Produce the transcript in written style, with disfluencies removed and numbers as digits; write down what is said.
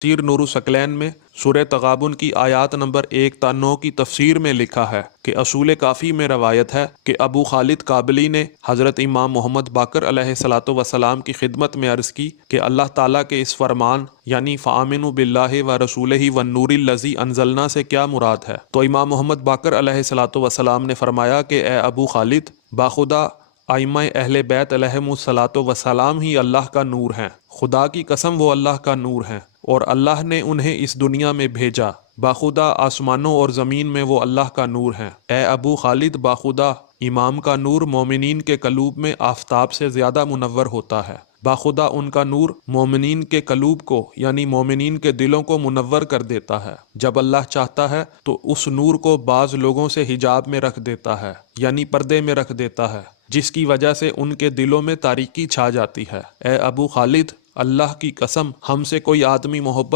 تفسیر نور الثقلین میں سورہ تغابن کی آیات نمبر 1 تا 9 کی تفسیر میں لکھا ہے کہ اصول کافی میں روایت ہے کہ ابو خالد کابلی نے حضرت امام محمد باقر علیہ الصلوۃ والسلام کی خدمت میں عرض کی کہ اللہ تعالیٰ کے اس فرمان یعنی فآمنوا باللہ و رسولہ والنور الذی انزلنا سے کیا مراد ہے؟ تو امام محمد باقر علیہ الصلوۃ والسلام نے فرمایا کہ اے ابو خالد، باخدا ائمہ اہل بیت علیہم الصلوۃ والسلام ہی اللہ کا نور ہیں، خدا کی قسم وہ اللہ کا نور ہیں اور اللہ نے انہیں اس دنیا میں بھیجا، باخدا آسمانوں اور زمین میں وہ اللہ کا نور ہیں۔ اے ابو خالد، باخدا امام کا نور مومنین کے قلوب میں آفتاب سے زیادہ منور ہوتا ہے، باخدا ان کا نور مومنین کے قلوب کو یعنی مومنین کے دلوں کو منور کر دیتا ہے۔ جب اللہ چاہتا ہے تو اس نور کو بعض لوگوں سے حجاب میں رکھ دیتا ہے یعنی پردے میں رکھ دیتا ہے، جس کی وجہ سے ان کے دلوں میں تاریکی چھا جاتی ہے۔ اے ابو خالد، اللہ کی قسم ہم سے کوئی آدمی محبت